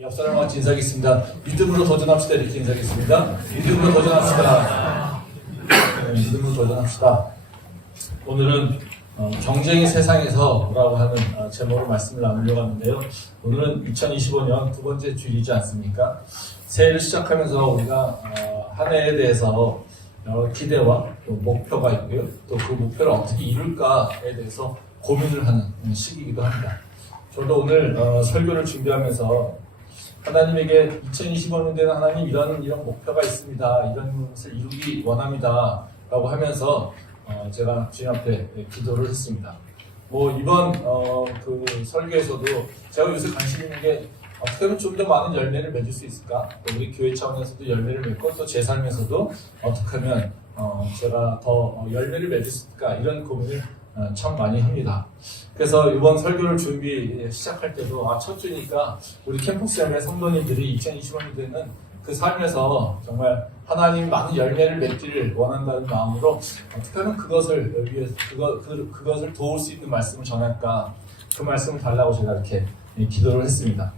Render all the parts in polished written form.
옆 사람과 같이 인사하겠습니다. 믿음으로 도전합시다. 이렇게 인사하겠습니다. 믿음으로 도전합시다. 네, 믿음으로 도전합시다. 오늘은 경쟁이 세상에서 라고 하는 제목으로 말씀을 나누려고 하는데요. 오늘은 2025년 두 번째 주일이지 않습니까? 새해를 시작하면서 우리가 한 해에 대해서 여러 기대와 또 목표가 있고요. 또 그 목표를 어떻게 이룰까에 대해서 고민을 하는 시기이기도 합니다. 저도 오늘 설교를 준비하면서 하나님에게 2025년에는 하나님 이런 목표가 있습니다. 이런 것을 이루기 원합니다. 라고 하면서 제가 주님 앞에 기도를 했습니다. 이번 그 설교에서도 제가 요새 관심 있는 게 어떻게 하면 좀 더 많은 열매를 맺을 수 있을까? 또 우리 교회 차원에서도 열매를 맺고 또 제 삶에서도 어떻게 하면 제가 더 열매를 맺을 수 있을까? 이런 고민을 참 많이 합니다. 그래서 이번 설교를 시작할 때도 첫 주니까 우리 캠퍼스의 성도님들이 2025년에는 그 삶에서 정말 하나님 많은 열매를 맺기를 원한다는 마음으로 어떻게 하면 그것을 위해서 그것을 도울 수 있는 말씀을 전할까, 그 말씀을 달라고 제가 이렇게 기도를 했습니다.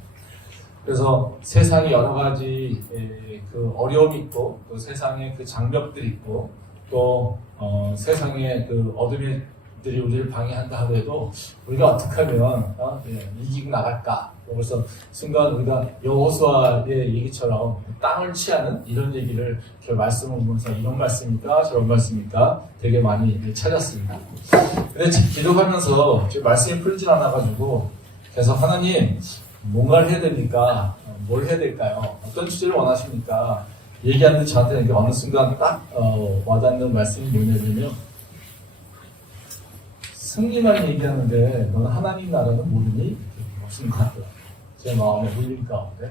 그래서 세상에 여러 가지 그 어려움이 있고 또 세상에 그 장벽들이 있고 또 세상에 그 어둠의 들이 우리를 방해한다 하더라도 우리가 어떻게 하면 이기고 나갈까? 그래서 순간 우리가 여호수아의 얘기처럼 땅을 취하는 이런 얘기를 이렇게 말씀을 보면서 이런 말씀입니까? 저런 말씀입니까? 되게 많이 찾았습니다. 근데 기도하면서 말씀이 풀리질 않아가지고 계속 하나님 뭔가를 해야 됩니까? 뭘 해야 될까요? 어떤 주제를 원하십니까? 얘기하는데 저한테 어느 순간 딱 와닿는 말씀이 뭐냐면요. 승리만 얘기하는데 너는 하나님 나라는 모르니? 무슨 말이야? 제 마음에 울림 가운데.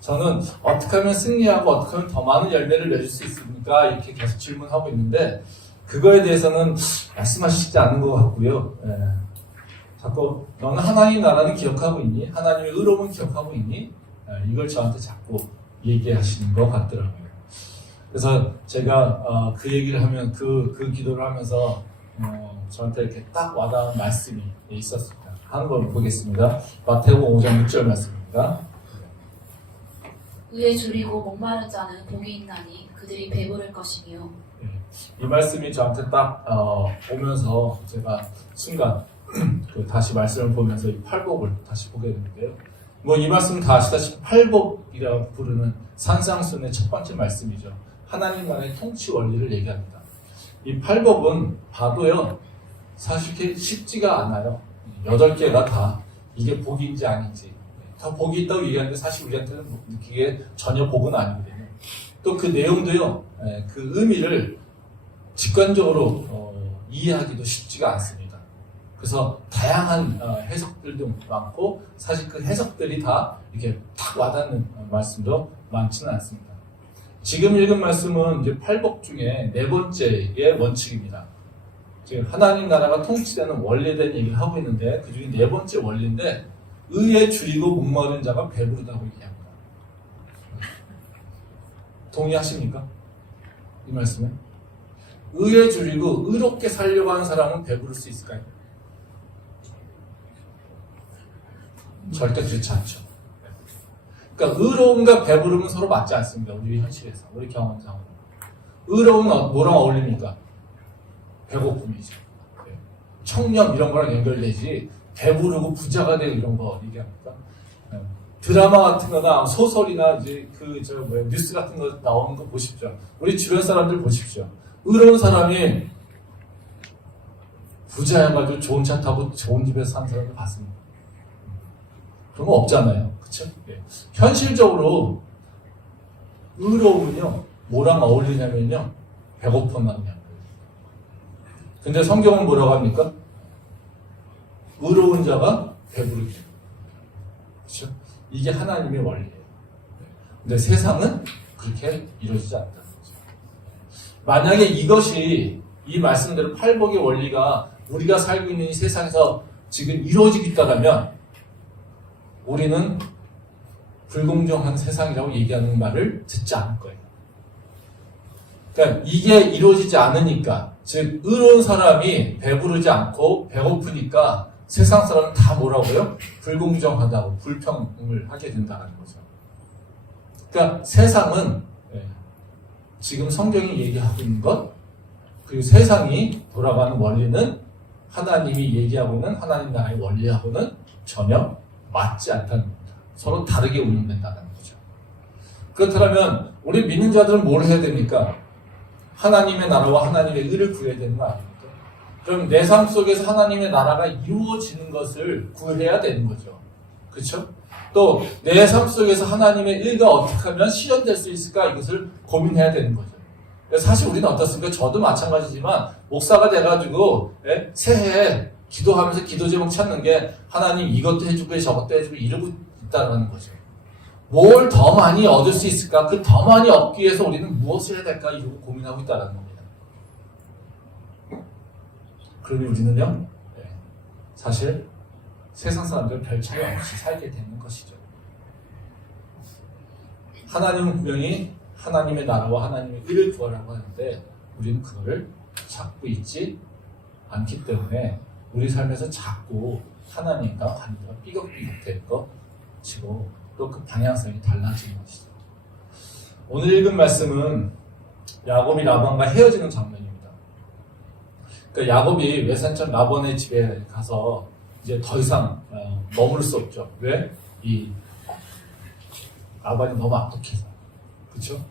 저는 어떻게 하면 승리하고 어떻게 하면 더 많은 열매를 맺을 수 있습니까? 이렇게 계속 질문하고 있는데 그거에 대해서는 말씀하시지 않는 것 같고요. 자꾸 너는 하나님 나라는 기억하고 있니? 하나님의 의로움은 기억하고 있니? 이걸 저한테 자꾸 얘기하시는 것 같더라고요. 그래서 제가 그 얘기를 하면 그 기도를 하면서 저한테 이렇게 딱 와닿은 말씀이 있었습니다. 한번 보겠습니다. 마태복음 5장 6절 말씀입니다. 의에 줄이고 목마른 자는 복이 있나니 그들이 배부를 것이며. 이 말씀이 저한테 딱 오면서 제가 순간 다시 말씀을 보면서 이 팔복을 다시 보게 됐는데요. 이 말씀은 다 아시다시피 팔복이라고 부르는 산상순의 첫 번째 말씀이죠. 하나님만의 통치 원리를 얘기합니다. 이 팔복은 봐도요, 사실 이렇게 쉽지가 않아요. 8개가 다 이게 복인지 아닌지. 다 복이 있다고 얘기하는데 사실 우리한테는 느끼기에 전혀 복은 아니거든요. 또 그 내용도요, 그 의미를 직관적으로 이해하기도 쉽지가 않습니다. 그래서 다양한 해석들도 많고 사실 그 해석들이 다 이렇게 탁 와닿는 말씀도 많지는 않습니다. 지금 읽은 말씀은 이제 팔복 중에 네 번째의 원칙입니다. 지금 하나님 나라가 통치되는 원리에 대한 얘기를 하고 있는데 그 중에 네 번째 원리인데 의에 줄이고 목마른 자가 배부르다고 얘기합니다. 동의하십니까? 이 말씀에? 의에 줄이고 의롭게 살려고 하는 사람은 배부를 수 있을까요? 절대 그렇지 않죠. 그러니까 의로움과 배부름은 서로 맞지 않습니다. 우리 현실에서, 우리 경험상으로. 의로움은 뭐랑 어울립니까? 배고픔이죠. 청렴 이런 거랑 연결되지 배부르고 부자가 되고 이런 거 얘기합니까? 드라마 같은 거나 소설이나 이제 뉴스 같은 거 나오는 거 보십시오. 우리 주변 사람들 보십시오. 의로운 사람이 부자여가지고 좋은 차 타고 좋은 집에서 사는 사람을 봤습니다. 그런 거 없잖아요. 그쵸? 현실적으로 의로움은요, 뭐랑 어울리냐면요, 배고픈 마음이야. 근데 성경은 뭐라고 합니까? 의로운 자가 배부르게. 그쵸? 이게 하나님의 원리예요. 근데 세상은 그렇게 이루어지지 않다는 거죠. 만약에 이것이, 이 말씀대로 팔복의 원리가 우리가 살고 있는 이 세상에서 지금 이루어지고 있다면 우리는 불공정한 세상이라고 얘기하는 말을 듣지 않을 거예요. 그러니까 이게 이루어지지 않으니까, 즉 의로운 사람이 배부르지 않고 배고프니까 세상 사람은 다 뭐라고요? 불공정하다고 불평을 하게 된다는 거죠. 그러니까 세상은 지금 성경이 얘기하고 있는 것, 그리고 세상이 돌아가는 원리는 하나님이 얘기하고 있는 하나님 나라의 원리하고는 전혀 맞지 않다는 겁니다. 서로 다르게 운영된다는 거죠. 그렇다면 우리 믿는 자들은 뭘 해야 됩니까? 하나님의 나라와 하나님의 의를 구해야 되는 거 아닙니까? 그럼 내 삶 속에서 하나님의 나라가 이루어지는 것을 구해야 되는 거죠. 그렇죠? 또 내 삶 속에서 하나님의 의가 어떻게 하면 실현될 수 있을까 이것을 고민해야 되는 거죠. 사실 우리는 어떻습니까? 저도 마찬가지지만 목사가 돼가지고 새해에 기도하면서 기도 제목 찾는 게 하나님 이것도 해주고 저것도 해주고 이러고 있다는 거죠. 뭘 더 많이 얻을 수 있을까? 그 더 많이 얻기 위해서 우리는 무엇을 해야 될까? 이러고 고민하고 있다는 겁니다. 그러니 우리는요, 사실 세상 사람들은 별 차이 없이 살게 되는 것이죠. 하나님은 분명히 하나님의 나라와 하나님의 의를 구하라고 하는데 우리는 그거를 찾고 있지 않기 때문에 우리 삶에서 자꾸 하나님과 관계가 삐걱삐걱 될 것이고 또 그 방향성이 달라지는 것이죠. 오늘 읽은 말씀은 야곱이 라반과 헤어지는 장면입니다. 그러니까 야곱이 외삼촌 라반의 집에 가서 이제 더 이상 머물 수 없죠. 왜? 이 라반이 너무 악독해서. 그렇죠?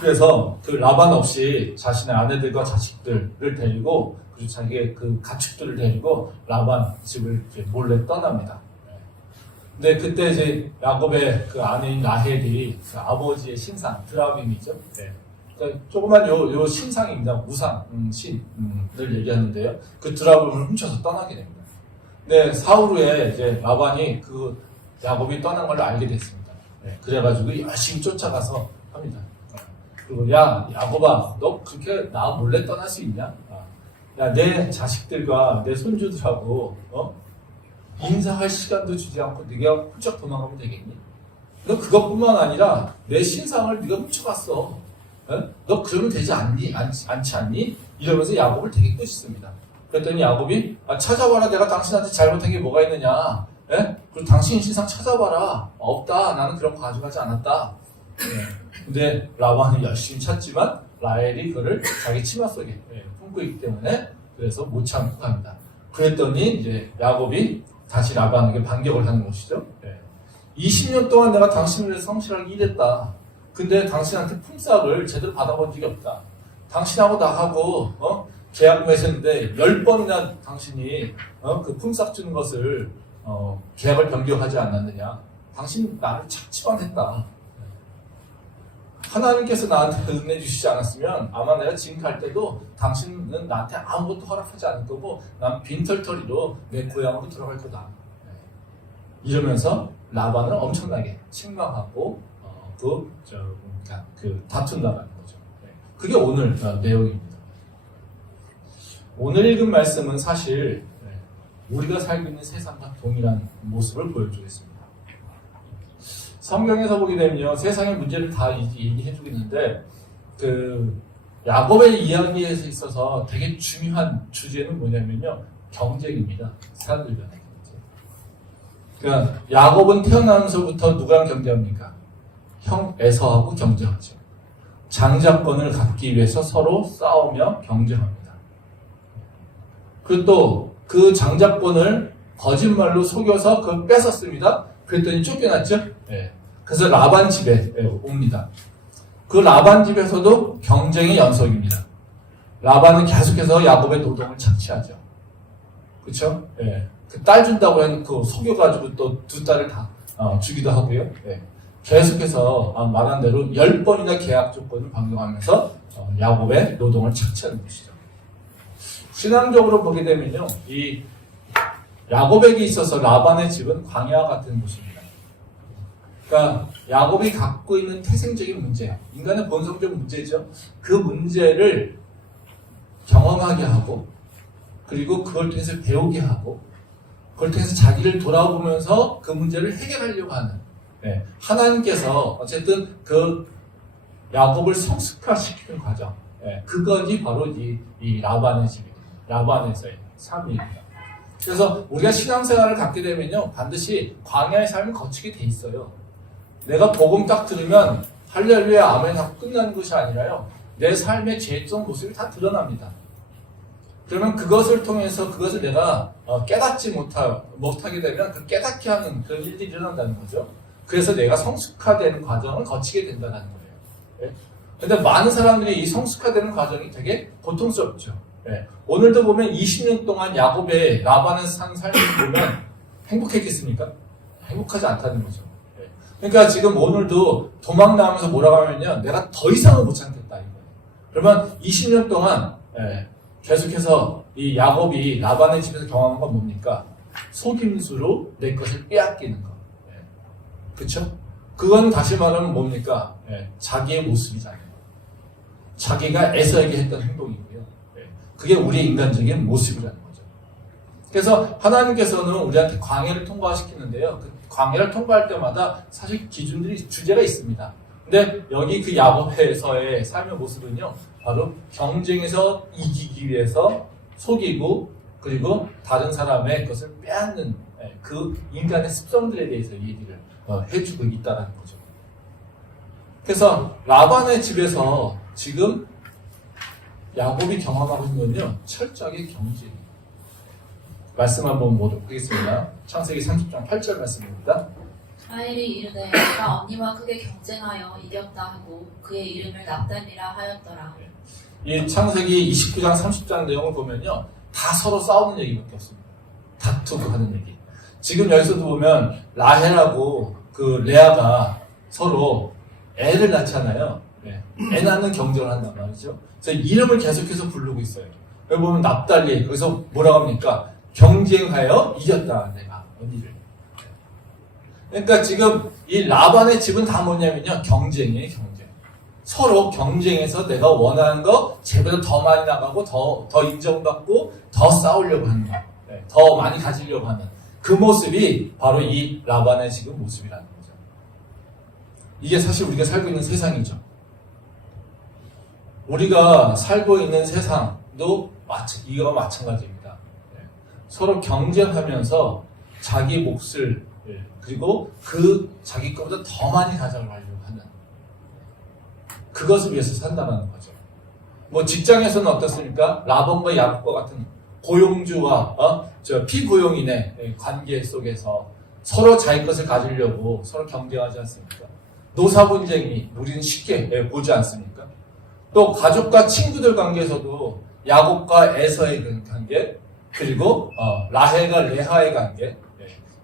그래서 그 라반 없이 자신의 아내들과 자식들을 데리고 그리고 자기의 그 가축들을 데리고 라반 집을 이제 몰래 떠납니다. 근데 그때 이제 야곱의 그 아내인 라헬이 그 아버지의 신상 드라빔이죠. 그러니까 조그만 요 신상입니다. 우상 신을 얘기하는데요. 그 드라빔을 훔쳐서 떠나게 됩니다. 근데 사흘 후에 이제 라반이 그 야곱이 떠난 걸 알게 됐습니다. 그래가지고 열심히 쫓아가서 합니다. 그리고 야 야곱아 너 그렇게 나 몰래 떠날 수 있냐? 야 내 자식들과 내 손주들하고 인사할 시간도 주지 않고 네가 훌쩍 도망가면 되겠니? 너 그것뿐만 아니라 내 신상을 네가 훔쳐갔어. 너 그러면 되지 않지 않니? 이러면서 야곱을 되게 꼬셨습니다. 그랬더니 야곱이 찾아봐라 내가 당신한테 잘못한 게 뭐가 있느냐? 그리고 당신 신상 찾아봐라. 없다. 나는 그런 거 가져가지 않았다. 근데 라반은 열심히 찾지만 라헬이 그를 자기 치마 속에 품고 있기 때문에 그래서 못 참고 갑니다. 그랬더니 이제 야곱이 다시 라반에게 반격을 하는 것이죠. 20년 동안 내가 당신을 위해서 성실하게 일했다. 근데 당신한테 품삯을 제대로 받아본 적이 없다. 당신하고 나하고 계약 맺었는데 10번이나 당신이 그 품삯 주는 것을 계약을 변경하지 않았느냐. 당신 나를 착취만 했다. 하나님께서 나한테 은혜 주시지 않았으면 아마 내가 지금 갈 때도 당신은 나한테 아무것도 허락하지 않을 거고 난 빈털터리로 내 고향으로 들어갈 거다. 이러면서 라반을 엄청나게 책망하고 다툰다는 거죠. 그게 오늘 내용입니다. 오늘 읽은 말씀은 사실 우리가 살고 있는 세상과 동일한 모습을 보여주겠습니다. 성경에서 보게 되면요, 세상의 문제를 다 얘기해 주겠는데, 야곱의 이야기에 있어서 되게 중요한 주제는 뭐냐면요, 경쟁입니다. 사람들 간의 경쟁. 그러니까, 야곱은 태어나면서부터 누구랑 경쟁합니까? 형 에서하고 경쟁하죠. 장자권을 갖기 위해서 서로 싸우며 경쟁합니다. 그리고 또, 그 장자권을 거짓말로 속여서 그걸 뺏었습니다. 그랬더니 쫓겨났죠? 그래서 라반 집에 옵니다. 그 라반 집에서도 경쟁의 연속입니다. 라반은 계속해서 야곱의 노동을 착취하죠. 그렇죠? 그 딸 준다고 해놓고 속여가지고 또 두 딸을 다 주기도 하고요. 계속해서 말한 대로 10번이나 계약 조건을 변경하면서 야곱의 노동을 착취하는 것이죠. 신앙적으로 보게 되면요, 이 야곱에게 있어서 라반의 집은 광야와 같은 곳입니다. 그러니까 야곱이 갖고 있는 태생적인 문제, 인간의 본성적 문제죠. 그 문제를 경험하게 하고 그리고 그걸 통해서 배우게 하고 그걸 통해서 자기를 돌아보면서 그 문제를 해결하려고 하는 하나님께서 어쨌든 그 야곱을 성숙화시키는 과정, 그것이 바로 이 라반의 집입니다. 라반에서의 삶입니다. 그래서 우리가 신앙생활을 갖게 되면요, 반드시 광야의 삶을 거치게 돼 있어요. 내가 복음 딱 들으면 할렐루야 아멘 하고 끝나는 것이 아니라요, 내 삶의 죄성 모습이 다 드러납니다. 그러면 그것을 통해서 그것을 내가 깨닫지 못하게 되면 그 깨닫게 하는 그런 일들이 일어난다는 거죠. 그래서 내가 성숙화되는 과정을 거치게 된다는 거예요. 근데 많은 사람들이 이 성숙화되는 과정이 되게 고통스럽죠. 오늘도 보면 20년 동안 야곱의 라반의 산 삶을 보면 행복했겠습니까? 행복하지 않다는 거죠. 그러니까 지금 오늘도 도망 나오면서 뭐라고 하면요, 내가 더 이상은 못 참겠다 이거예요. 그러면 20년 동안 계속해서 이 야곱이 라반의 집에서 경험한 건 뭡니까? 속임수로 내 것을 빼앗기는 거. 그쵸? 그건 다시 말하면 뭡니까? 자기의 모습이잖아요. 자기가 에서에게 했던 행동이고요. 그게 우리의 인간적인 모습이라는 거죠. 그래서 하나님께서는 우리한테 광야를 통과시키는데요, 그 광야를 통과할 때마다 사실 기준들이, 주제가 있습니다. 근데 여기 그 야곱에서의 삶의 모습은요, 바로 경쟁에서 이기기 위해서 속이고, 그리고 다른 사람의 것을 빼앗는 그 인간의 습성들에 대해서 얘기를 해주고 있다는 거죠. 그래서 라반의 집에서 지금 야곱이 경험하고 있는 건요, 철저하게 경쟁이에요. 말씀 한번 보도록 하겠습니다. 창세기 30장 8절 말씀입니다. 라헬이 이르되 내가 언니와 크게 경쟁하여 이겼다 하고 그의 이름을 납달리라 하였더라. 이 창세기 29장 30장 내용을 보면요, 다 서로 싸우는 얘기밖에 없습니다. 다투고 하는 얘기. 지금 여기서도 보면 라헬하고 그 레아가 서로 애를 낳잖아요. 애 낳는 경쟁을 한단 말이죠. 그래서 이름을 계속해서 부르고 있어요. 여기 보면 납달리, 거기서 뭐라고 합니까? 경쟁하여 이겼다, 내가 언니를. 그러니까 지금 이 라반의 집은 다 뭐냐면요, 경쟁이에요, 경쟁. 서로 경쟁해서 내가 원하는 거 제보다 더 많이 나가고 더 인정받고 더 싸우려고 하는 거, 더 많이 가지려고 하는 그 모습이 바로 이 라반의 지금 모습이라는 거죠. 이게 사실 우리가 살고 있는 세상이죠. 우리가 살고 있는 세상도 이거와 마찬가지입니다. 서로 경쟁하면서 자기 몫을, 그리고 그 자기 것보다 더 많이 가져가려고 하는 그것을 위해서 산다는 거죠. 뭐 직장에서는 어떻습니까? 라반과 야곱과 같은 고용주와 피고용인의 관계 속에서 서로 자기 것을 가지려고 서로 경쟁하지 않습니까? 노사 분쟁이 우리는 쉽게 보지 않습니까? 또 가족과 친구들 관계에서도 야곱과 에서의 그 관계, 그리고 라헬과 레아의 관계,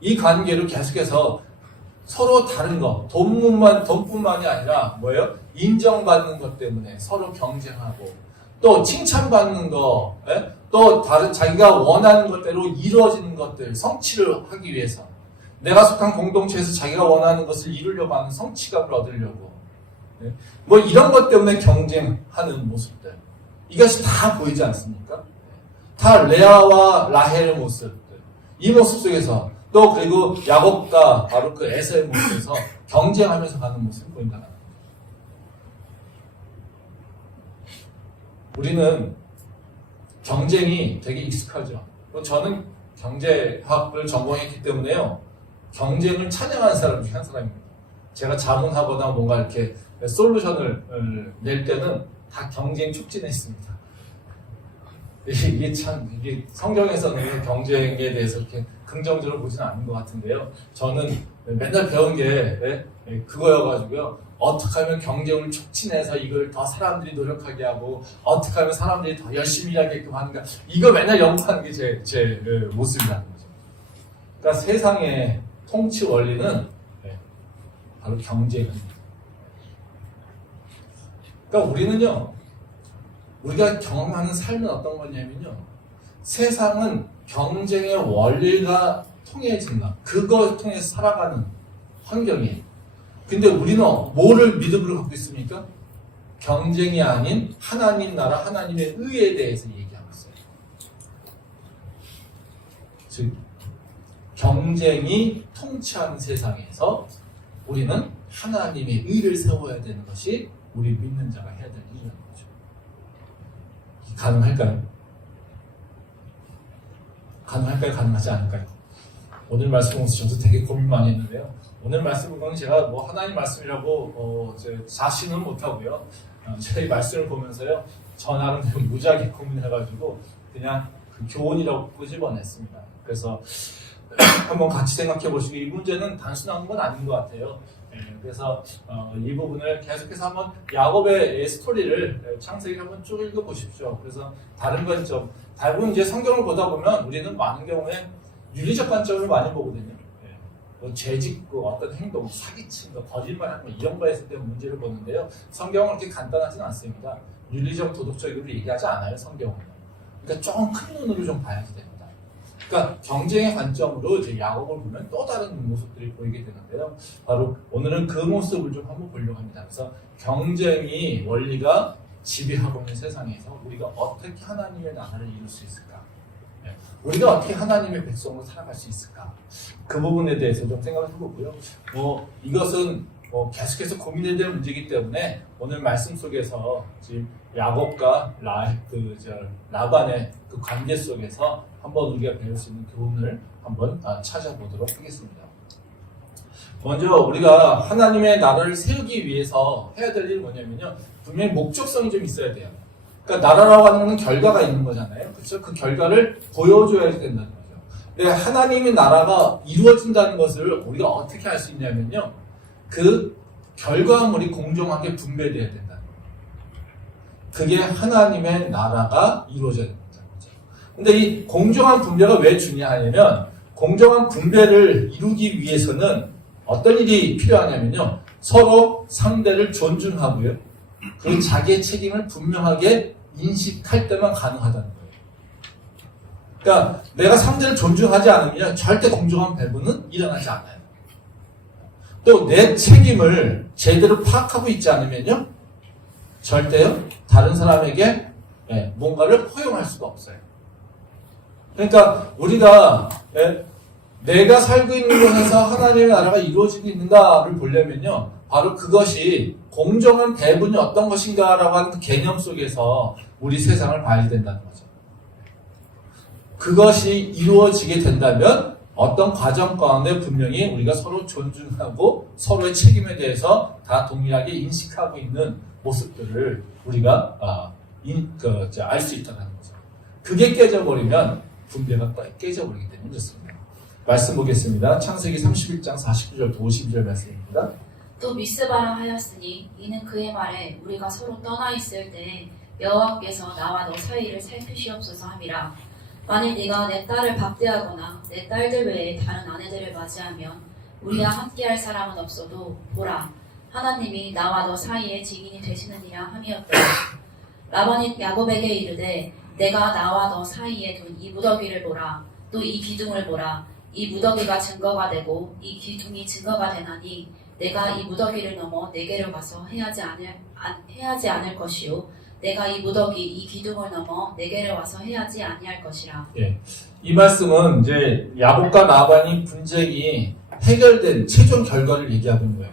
이 관계로 계속해서 서로 다른 거, 돈뿐만이 아니라 뭐예요? 인정받는 것 때문에 서로 경쟁하고, 또 칭찬받는 거, 또 다른 자기가 원하는 것대로 이루어지는 것들, 성취를 하기 위해서, 내가 속한 공동체에서 자기가 원하는 것을 이루려고 하는 성취감을 얻으려고, 뭐 이런 것 때문에 경쟁하는 모습들, 이것이 다 보이지 않습니까? 다 레아와 라헬의 모습들, 이 모습 속에서, 또 그리고 야곱과 바로 그 에서의 모습에서 경쟁하면서 가는 모습을 보인다는 거죠. 우리는 경쟁이 되게 익숙하죠. 저는 경제학을 전공했기 때문에요, 경쟁을 찬양하는 사람 중에 한 사람입니다. 제가 자문하거나 뭔가 이렇게 솔루션을 낼 때는 다 경쟁 촉진했습니다. 이게 성경에서는 경쟁에 대해서 이렇게 긍정적으로 보지는 않는 것 같은데요. 저는 맨날 배운 게 그거여가지고요. 어떻게 하면 경쟁을 촉진해서 이걸 더 사람들이 노력하게 하고, 어떻게 하면 사람들이 더 열심히 하게끔 하는가, 이거 맨날 연구하는 게 제 모습이라는 거죠. 그러니까 세상의 통치 원리는 바로 경쟁입니다. 그러니까 우리는요, 우리가 경험하는 삶은 어떤 거냐면요, 세상은 경쟁의 원리가 통해진다. 그걸 통해서 살아가는 환경이에요. 근데 우리는 뭐를 믿음으로 갖고 있습니까? 경쟁이 아닌 하나님 나라, 하나님의 의에 대해서 얘기하고 있어요. 즉, 경쟁이 통치하는 세상에서 우리는 하나님의 의를 세워야 되는 것이 우리 믿는 자가 해야 될 일이라는 거죠. 가능할까요? 가능할까요? 가능하지 않을까요? 오늘 말씀 보면서 저도 되게 고민 많이 했는데요. 오늘 말씀을 보면 제가 뭐 하나님 말씀이라고 자신은 못하고요. 제가 이 말씀을 보면서요. 저 나름대로 무지하게 고민해가지고 그냥 그 교훈이라고 끄집어냈습니다. 그래서 한번 같이 생각해 보시고 이 문제는 단순한 건 아닌 것 같아요. 그래서 이 부분을 계속해서 한번 야곱의 스토리를 창세기 한번 쭉 읽어보십시오. 그래서 다른 관점, 대부분 이제 성경을 보다 보면 우리는 많은 경우에 윤리적 관점을 많이 보거든요. 뭐 죄짓고 어떤 행동, 사기친 거, 거짓말하는 거 이런 거에 있을 때 문제를 보는데요. 성경은 그렇게 간단하지는 않습니다. 윤리적, 도덕적으로 얘기하지 않아요. 성경은. 그러니까 좀 큰 눈으로 좀 봐야지 됩니다. 그러니까 경쟁의 관점으로 이제 야곱을 보면 또 다른 모습들이 보이게 되는데요. 바로 오늘은 그 모습을 좀 한번 보려고 합니다. 그래서 경쟁이 원리가 지배하고 있는 세상에서 우리가 어떻게 하나님의 나라를 이룰 수 있을까? 우리가 어떻게 하나님의 백성으로 살아갈 수 있을까? 그 부분에 대해서 좀 생각을 해보고요. 이것은 계속해서 고민해야 될 문제이기 때문에 오늘 말씀 속에서 지금 야곱과 라반의 그 관계 속에서 한번 우리가 배울 수 있는 교훈을 한번 찾아보도록 하겠습니다. 먼저 우리가 하나님의 나라를 세우기 위해서 해야 될 일이 뭐냐면요. 분명히 목적성이 좀 있어야 돼요. 그러니까 나라라고 하는 건 결과가 있는 거잖아요. 그렇죠? 그 결과를 보여줘야 된다는 거죠. 근데 하나님의 나라가 이루어진다는 것을 우리가 어떻게 할 수 있냐면요. 그 결과물이 공정하게 분배돼야 된다는 거예요. 그게 하나님의 나라가 이루어져야 된다는 거죠. 근데 이 공정한 분배가 왜 중요하냐면 공정한 분배를 이루기 위해서는 어떤 일이 필요하냐면요. 서로 상대를 존중하고요. 그리고 자기의 책임을 분명하게 인식할 때만 가능하다는 거예요. 그러니까 내가 상대를 존중하지 않으면 절대 공정한 배분은 일어나지 않아요. 또 내 책임을 제대로 파악하고 있지 않으면요. 절대요. 다른 사람에게 뭔가를 허용할 수가 없어요. 그러니까 우리가 내가 살고 있는 곳에서 하나님의 나라가 이루어지고 있는가를 보려면요. 바로 그것이 공정한 배분이 어떤 것인가라고 하는 그 개념 속에서 우리 세상을 봐야 된다는 거죠. 그것이 이루어지게 된다면 어떤 과정 가운데 분명히 우리가 서로 존중하고 서로의 책임에 대해서 다 동일하게 인식하고 있는 모습들을 우리가 알 수 있다는 거죠. 그게 깨져버리면 분배가 깨져버리기 때문에 그렇습니다. 말씀 보겠습니다. 창세기 31장 49절부터 52절 말씀입니다. 또 미스바라 하였으니 이는 그의 말에 우리가 서로 떠나 있을 때 여호와께서 나와 너 사이를 살피시옵소서 함이라. 만일 네가 내 딸을 박대하거나 내 딸들 외에 다른 아내들을 맞이하면 우리와 함께할 사람은 없어도 보라 하나님이 나와 너 사이에 증인이 되시느니라 함이었더라. 라반이 야곱에게 이르되 내가 나와 너 사이에 둔 이 무더기를 보라. 또 이 기둥을 보라. 이 무더기가 증거가 되고 이 기둥이 증거가 되나니 내가 이 무더기를 넘어 내게로 가서 해하지 않을 것이요 내가 이 무더기 이 기둥을 넘어 내게로 와서 해하지 아니할 것이라. 이 말씀은 이제 야곱과 라반이 분쟁이 해결된 최종 결과를 얘기하고 있는 거예요.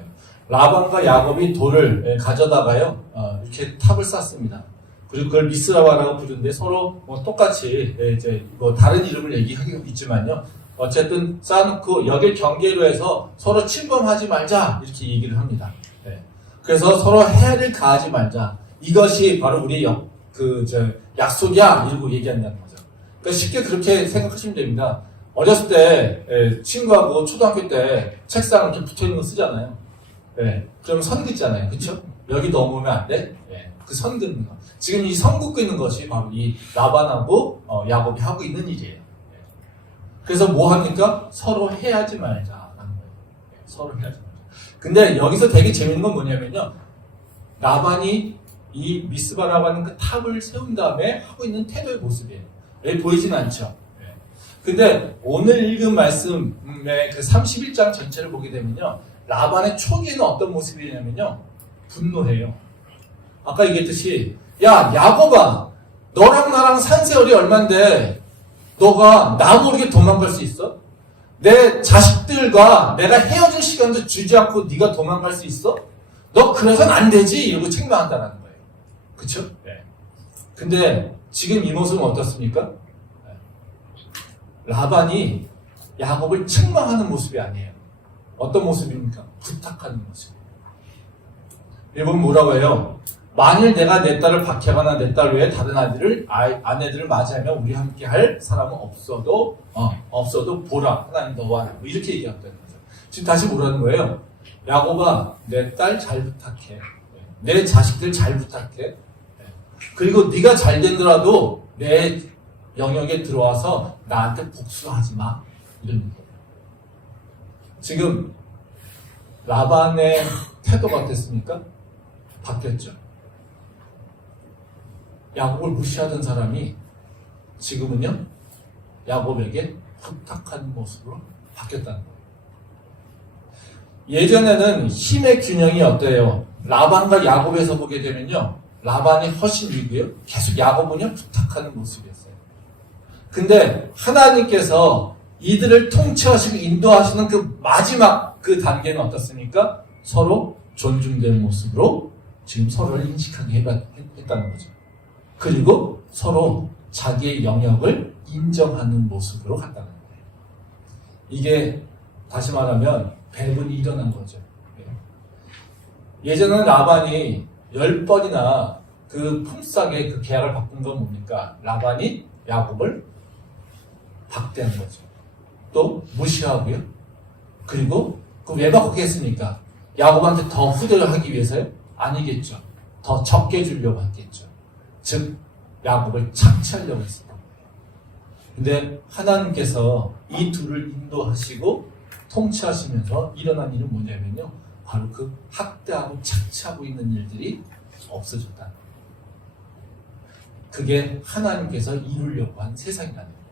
라반과 야곱이 돌을 가져다가요 이렇게 탑을 쌓습니다. 그리고 그걸 미스라바라고 부르는데 서로 똑같이 이제 다른 이름을 얘기하고 있지만요. 어쨌든 쌓아놓고 여길 경계로 해서 서로 침범하지 말자 이렇게 얘기를 합니다. 그래서 서로 해를 가하지 말자. 이것이 바로 우리의 약속이야 이러고 얘기한다는 거죠. 그러니까 쉽게 그렇게 생각하시면 됩니다. 어렸을 때 친구하고 초등학교 때 책상 이렇게 붙어있는 거 쓰잖아요. 그럼 선 긋잖아요. 그렇죠? 여기 넘으면 안 돼? 그 선 긋는 거. 지금 이 선 긋고 있는 것이 바로 이 라반하고 야곱이 하고 있는 일이에요. 그래서 뭐 합니까? 서로 해하지 말자라는 거예요. 서로 해하지 말자. 근데 여기서 되게 재밌는 건 뭐냐면요. 라반이 이 미스바라고 하는 그 탑을 세운 다음에 하고 있는 태도의 모습이에요. 여기 보이진 않죠. 근데 오늘 읽은 말씀의 그 31장 전체를 보게 되면요. 라반의 초기에는 어떤 모습이냐면요. 분노해요. 아까 얘기했듯이 야 야곱아 너랑 나랑 산세월이 얼만데 너가 나 모르게 도망갈 수 있어? 내 자식들과 내가 헤어질 시간도 주지 않고 네가 도망갈 수 있어? 너 그래서는 안 되지 이러고 책망한다는 거예요. 그쵸? 근데 지금 이 모습은 어떻습니까? 라반이 야곱을 책망하는 모습이 아니에요. 어떤 모습입니까? 부탁하는 모습이에요. 일본 뭐라고 해요? 만일 내가 내 딸을 박해하거나 내 딸 외에 다른 아내들을 맞이하면 우리 함께 할 사람은 없어도 보라. 하나님 너와 나. 이렇게 얘기한다는 거죠. 지금 다시 뭐라는 거예요? 야곱아, 내 딸 잘 부탁해. 내 자식들 잘 부탁해. 그리고 네가 잘 되더라도 내 영역에 들어와서 나한테 복수하지 마. 이런 거예요. 지금 라반의 태도가 어땠습니까? 바뀌었죠. 야곱을 무시하던 사람이 지금은요, 야곱에게 부탁하는 모습으로 바뀌었다는 거예요. 예전에는 힘의 균형이 어때요? 라반과 야곱에서 보게 되면요, 라반이 허신이고요, 계속 야곱은요, 부탁하는 모습이었어요. 근데 하나님께서 이들을 통치하시고 인도하시는 그 마지막 그 단계는 어떻습니까? 서로 존중되는 모습으로 지금 서로를 인식하게 했다는 거죠. 그리고 서로 자기의 영역을 인정하는 모습으로 갔다는 거예요. 이게 다시 말하면 배분이 일어난 거죠. 예전에는 라반이 10번이나 그 품삯에 그 계약을 바꾼 건 뭡니까? 라반이 야곱을 박대한 거죠. 또 무시하고요. 그리고 그 왜 바꾸게 했습니까? 야곱한테 더 후대를 하기 위해서요? 아니겠죠. 더 적게 주려고 했겠죠. 즉 야곱을 착취하려고 했었던 거예요. 근데 하나님께서 이 둘을 인도하시고 통치하시면서 일어난 일은 뭐냐면요, 바로 그 학대하고 착취하고 있는 일들이 없어졌다는 거예요. 그게 하나님께서 이루려고 한 세상이라는 겁니다.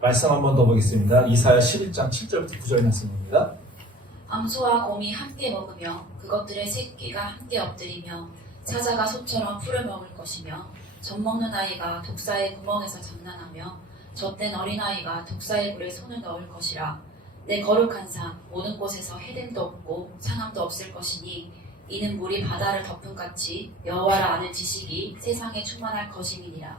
말씀 한 번 더 보겠습니다. 이사야 11장 7절부터 9절 말씀입니다. 암소와 곰이 함께 먹으며 그것들의 새끼가 함께 엎드리며 사자가 소처럼 풀을 먹을 것이며 젖먹는 아이가 독사의 구멍에서 장난하며 젖된 어린아이가 독사의 굴에 손을 넣을 것이라. 내 거룩한 산 모든 곳에서 해됨도 없고 상함도 없을 것이니 이는 물이 바다를 덮음같이 여호와를 아는 지식이 세상에 충만할 것임이니라.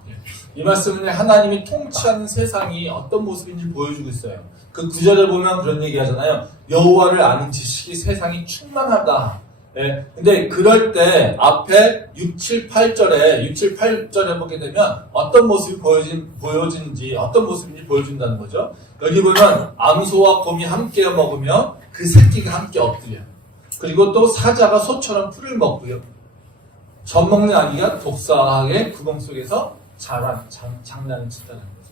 이 말씀은 하나님이 통치하는 세상이 어떤 모습인지 보여주고 있어요. 그 구절을 보면 그런 얘기 하잖아요. 여호와를 아는 지식이 세상이 충만하다. 네. 근데 그럴 때 앞에 6, 7, 8절에 보게 되면 어떤 모습이 보여진지 어떤 모습인지 보여준다는 거죠. 여기 보면 암소와 곰이 함께 먹으며 그 새끼가 함께 엎드려. 그리고 또 사자가 소처럼 풀을 먹고요. 젖 먹는 아기가 독사의 구멍 속에서 장난을 친다는 거죠.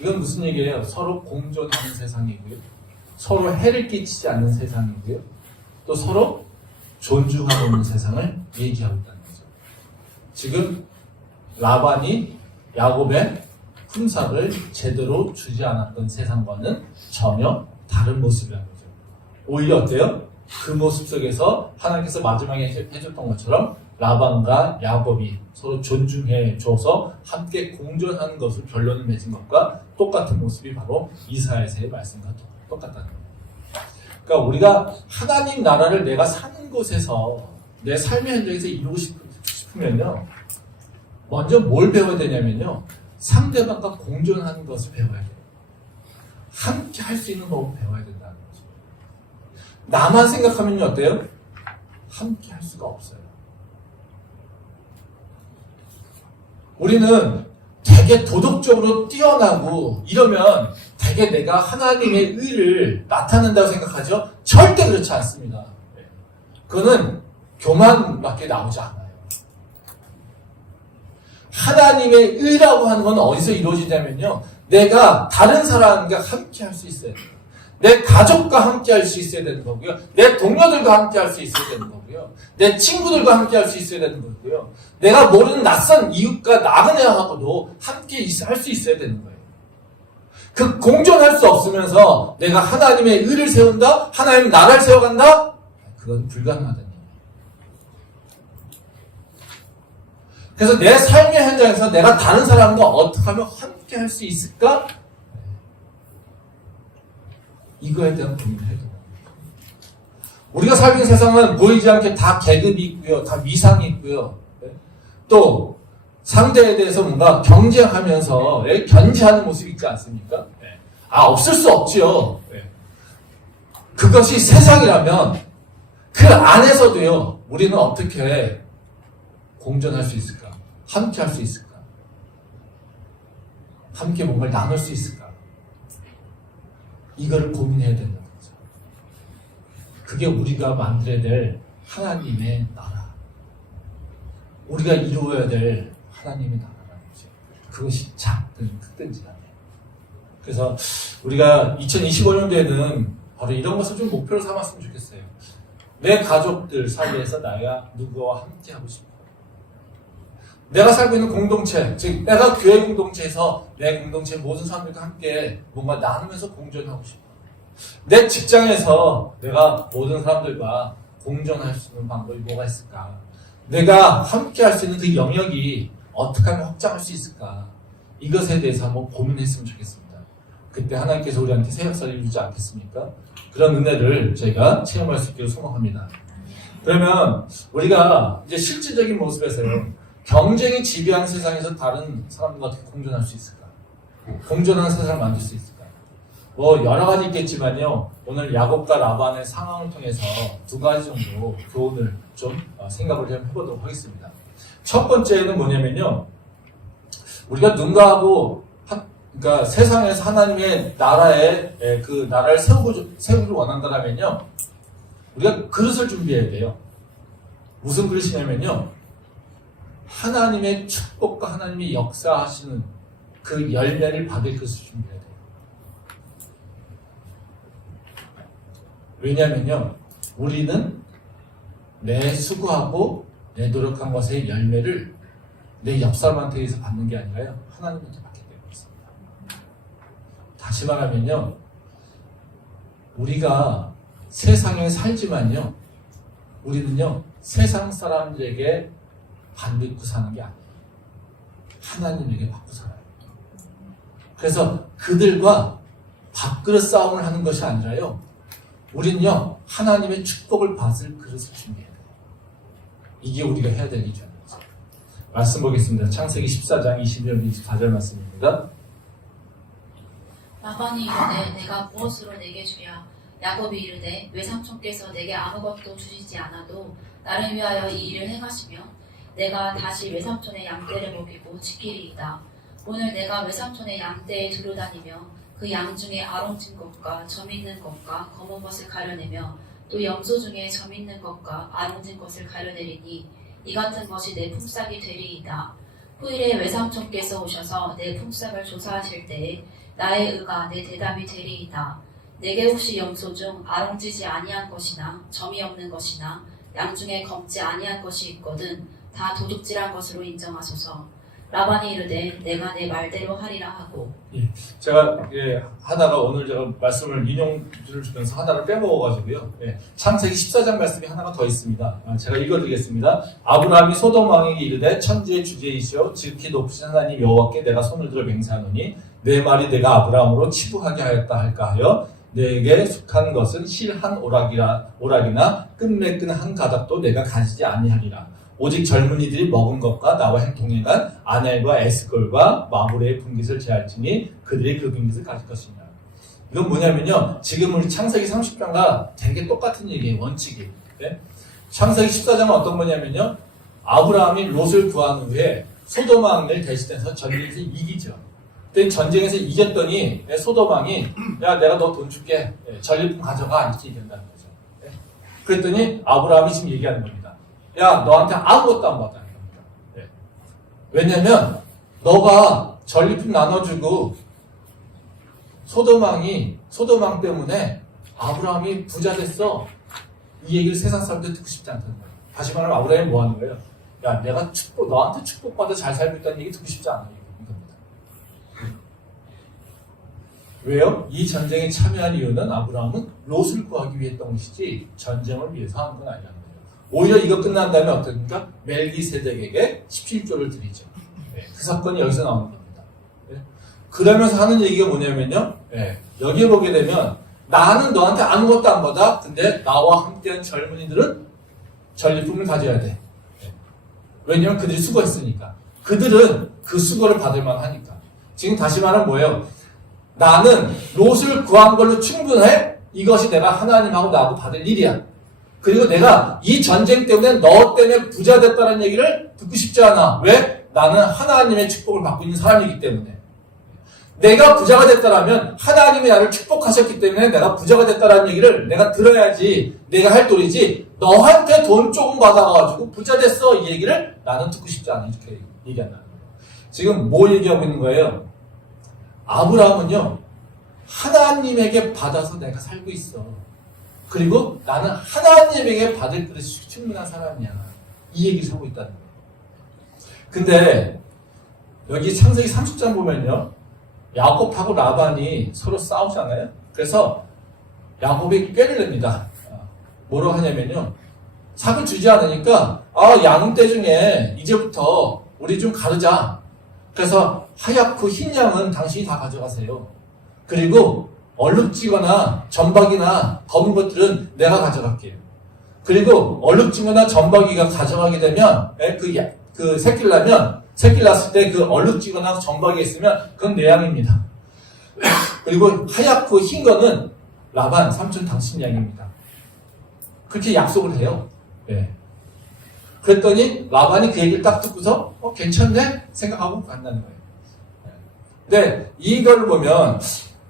이건 무슨 얘기예요? 서로 공존하는 세상이고요. 서로 해를 끼치지 않는 세상이고요. 또 서로 존중하고 있는 세상을 얘기하고 있다는 거죠. 지금 라반이 야곱의 품삯을 제대로 주지 않았던 세상과는 전혀 다른 모습이라는 거죠. 오히려 어때요? 그 모습 속에서 하나님께서 마지막에 해줬던 것처럼 라반과 야곱이 서로 존중해줘서 함께 공존하는 것을 결론을 맺은 것과 똑같은 모습이 바로 이사야서의 말씀과 똑같다는 거예요. 그러니까 우리가 하나님 나라를 내가 사는 곳에서 내 삶의 현장에서 이루고 싶으면요, 먼저 뭘 배워야 되냐면요, 상대방과 공존하는 것을 배워야 돼요. 함께 할 수 있는 법을 배워야 된다는 거죠. 나만 생각하면 어때요? 함께 할 수가 없어요. 우리는 되게 도덕적으로 뛰어나고 이러면 되게 내가 하나님의 의를 나타낸다고 생각하죠? 절대 그렇지 않습니다. 그거는 교만밖에 나오지 않아요. 하나님의 의라고 하는 건 어디서 이루어지냐면요, 내가 다른 사람과 함께 할 수 있어야 돼요. 내 가족과 함께 할 수 있어야 되는 거고요. 내 동료들과 함께 할 수 있어야 되는 거고요. 내 친구들과 함께 할 수 있어야 되는 거고요. 내가 모르는 낯선 이웃과 나그네하고도 함께 할 수 있어야 되는 거예요. 그 공존할 수 없으면서 내가 하나님의 의를 세운다? 하나님 나라를 세워간다? 그건 불가능하다는 얘기예요. 그래서 내 삶의 현장에서 내가 다른 사람과 어떻게 하면 함께 할 수 있을까? 이거에 대한 고민을 해야 됩니다. 우리가 살고 있는 세상은 보이지 않게 다 계급이 있고요. 다 위상이 있고요. 또 상대에 대해서 뭔가 경쟁하면서 견제하는 모습이 있지 않습니까? 없을 수 없지요. 그것이 세상이라면 그 안에서도요, 우리는 어떻게 공존할 수 있을까? 함께 할 수 있을까? 함께 뭔가를 나눌 수 있을까? 이거를 고민해야 된다는 거죠. 그게 우리가 만들어야 될 하나님의 나라. 우리가 이루어야 될 하나님의 나라라는 거죠. 그것이 작든 크든지 간에. 그래서 우리가 2025년도에는 바로 이런 것을 좀 목표로 삼았으면 좋겠어요. 내 가족들 사이에서 나야 누구와 함께 하고 싶어. 내가 살고 있는 공동체, 즉 내가 교회 공동체에서 내 공동체 모든 사람들과 함께 뭔가 나누면서 공존하고 싶어. 내 직장에서 내가 모든 사람들과 공존할 수 있는 방법이 뭐가 있을까? 내가 함께 할 수 있는 그 영역이 어떻게 하면 확장할 수 있을까? 이것에 대해서 한번 고민했으면 좋겠습니다. 그때 하나님께서 우리한테 새 역사를 이루지 않겠습니까? 그런 은혜를 저희가 체험할 수 있기를 소망합니다. 그러면 우리가 이제 실질적인 모습에서요, 경쟁이 지배하는 세상에서 다른 사람들과 어떻게 공존할 수 있을까? 공존하는 세상을 만들 수 있을까? 여러 가지 있겠지만요, 오늘 야곱과 라반의 상황을 통해서 두 가지 정도 교훈을 좀 생각을 좀 해보도록 하겠습니다. 첫 번째는 뭐냐면요, 우리가 누군가하고 그러니까 세상에서 하나님의 나라에 그 나라를 세우기를 원한다면요, 우리가 그릇을 준비해야 돼요. 무슨 그릇이냐면요, 하나님의 축복과 하나님이 역사하시는 그 열매를 받을 그릇을 준비해야 돼요. 왜냐면요, 우리는 내 수고하고 내 노력한 것의 열매를 내 옆 사람한테 의해서 받는 게 아니라요, 하나님한테 받기 때문에 있습니다. 다시 말하면요, 우리가 세상에 살지만요, 우리는요, 세상 사람들에게 반받고 사는 게 아니에요. 하나님에게 받고 살아요. 그래서 그들과 밥그릇 싸움을 하는 것이 아니라요, 우리는요, 하나님의 축복을 받을 그릇을 준비해야 돼요. 이게 우리가 해야 될 일이죠. 말씀 보겠습니다. 창세기 14장 20절 24절 말씀입니다. 라반이 이르되 내가 무엇으로 내게 주랴? 야곱이 이르되 외삼촌께서 내게 아무것도 주시지 않아도 나를 위하여 이 일을 행하시며 내가 다시 외삼촌의 양떼를 먹이고 지키리이다. 오늘 내가 외삼촌의 양떼에 두루다니며 그 양 중에 아롱진 것과 점 있는 것과 검은 것을 가려내며 또 염소 중에 점 있는 것과 아롱진 것을 가려내리니 이 같은 것이 내 품삯이 되리이다. 후일에 외삼촌께서 오셔서 내 품삯을 조사하실 때에 나의 의가 내 대답이 되리이다. 내게 혹시 염소 중 아롱지지 아니한 것이나 점이 없는 것이나 양 중에 검지 아니한 것이 있거든 다 도둑질한 것으로 인정하소서. 라반이 이르되 내가 내 말대로 하리라 하고. 제가 하다가 오늘 제가 말씀을 인용을 주면서 하나를 빼먹어가지고요. 창세기 14장 말씀이 하나가 더 있습니다. 제가 읽어드리겠습니다. 아브라함이 소돔 왕에게 이르되 천지의 주제이시오 지극히 높으신 하나님 여호와께 내가 손을 들어 맹세하노니 내 말이 내가 아브라함으로 치부하게 하였다 할까 하여 내게 속한 것은 실 한 오락이나 끝맺은 한 가닥도 내가 가지지 아니하리라. 오직 젊은이들이 먹은 것과 나와 동행한 아넬과 에스골과 마므레의 분깃을 제할지니 그들이 그 분깃을 가질 것이냐. 이건 뭐냐면요, 지금 우리 창세기 30장과 되게 똑같은 얘기예요. 원칙이. 창세기 14장은 어떤 거냐면요, 아브라함이 롯을 구한 후에 소돔 왕을 대신해서 전쟁에서 이기죠. 그때 전쟁에서 이겼더니 소돔 왕이 야 내가 너 돈 줄게, 전리품 가져가, 이렇게 얘기한다는 거죠. 그랬더니 아브라함이 지금 얘기하는 겁니다. 야, 너한테 아무것도 안 받아야 됩니다. 왜냐면, 너가 전리품 나눠주고, 소돔왕 때문에 아브라함이 부자 됐어. 이 얘기를 세상 사람들 듣고 싶지 않다는 거예요. 다시 말하면 아브라함이 뭐 하는 거예요? 야, 내가 너한테 축복받아 잘 살고 있다는 얘기 듣고 싶지 않아요. 이겁니다. 왜요? 이 전쟁에 참여한 이유는 아브라함은 롯을 구하기 위해 했던 것이지, 전쟁을 위해서 한 건 아니라는 거예요. 오히려 이거 끝난 다음에 어떻습니까? 멜기세덱에게 17조를 드리죠. 그 사건이 여기서 나오는 겁니다. 그러면서 하는 얘기가 뭐냐면요, 여기에 보게 되면 나는 너한테 아무것도 안 받아. 근데 나와 함께한 젊은이들은 전리품을 가져야 돼. 왜냐면 그들이 수고했으니까. 그들은 그 수고를 받을 만하니까. 지금 다시 말하면 뭐예요? 나는 롯을 구한 걸로 충분해? 이것이 내가 하나님하고 나하고 받을 일이야. 그리고 내가 이 전쟁 때문에 너 때문에 부자 됐다는 얘기를 듣고 싶지 않아. 왜? 나는 하나님의 축복을 받고 있는 사람이기 때문에. 내가 부자가 됐다라면 하나님이 나를 축복하셨기 때문에 내가 부자가 됐다는 얘기를 내가 들어야지 내가 할 도리지, 너한테 돈 조금 받아가지고 부자 됐어 이 얘기를 나는 듣고 싶지 않아. 이렇게 얘기한다는 거예요. 지금 뭐 얘기하고 있는 거예요? 아브라함은요, 하나님에게 받아서 내가 살고 있어. 그리고 나는 하나님에게 받을 그릇이 충분한 사람이야. 이 얘기를 하고 있다는 거예요. 근데 여기 창세기 30장 보면요, 야곱하고 라반이 서로 싸우잖아요. 그래서 야곱이 꾀를 냅니다. 뭐라고 하냐면요, 삭을 주지 않으니까 양떼 중에 이제부터 우리 좀 가르자. 그래서 하얗고 흰 양은 당신이 다 가져가세요. 그리고 얼룩지거나 점박이나 검은 것들은 내가 가져갈게요. 그리고 얼룩지거나 점박이가 가져가게 되면 그 새끼를 낳으면, 새끼를 낳았을 때 그 얼룩지거나 점박이 있으면 그건 내 양입니다. 그리고 하얗고 흰 거는 라반 삼촌 당신 양입니다. 그렇게 약속을 해요. 네. 그랬더니 라반이 그 얘기를 딱 듣고서 괜찮네 생각하고 간다는 거예요. 근데 이걸 보면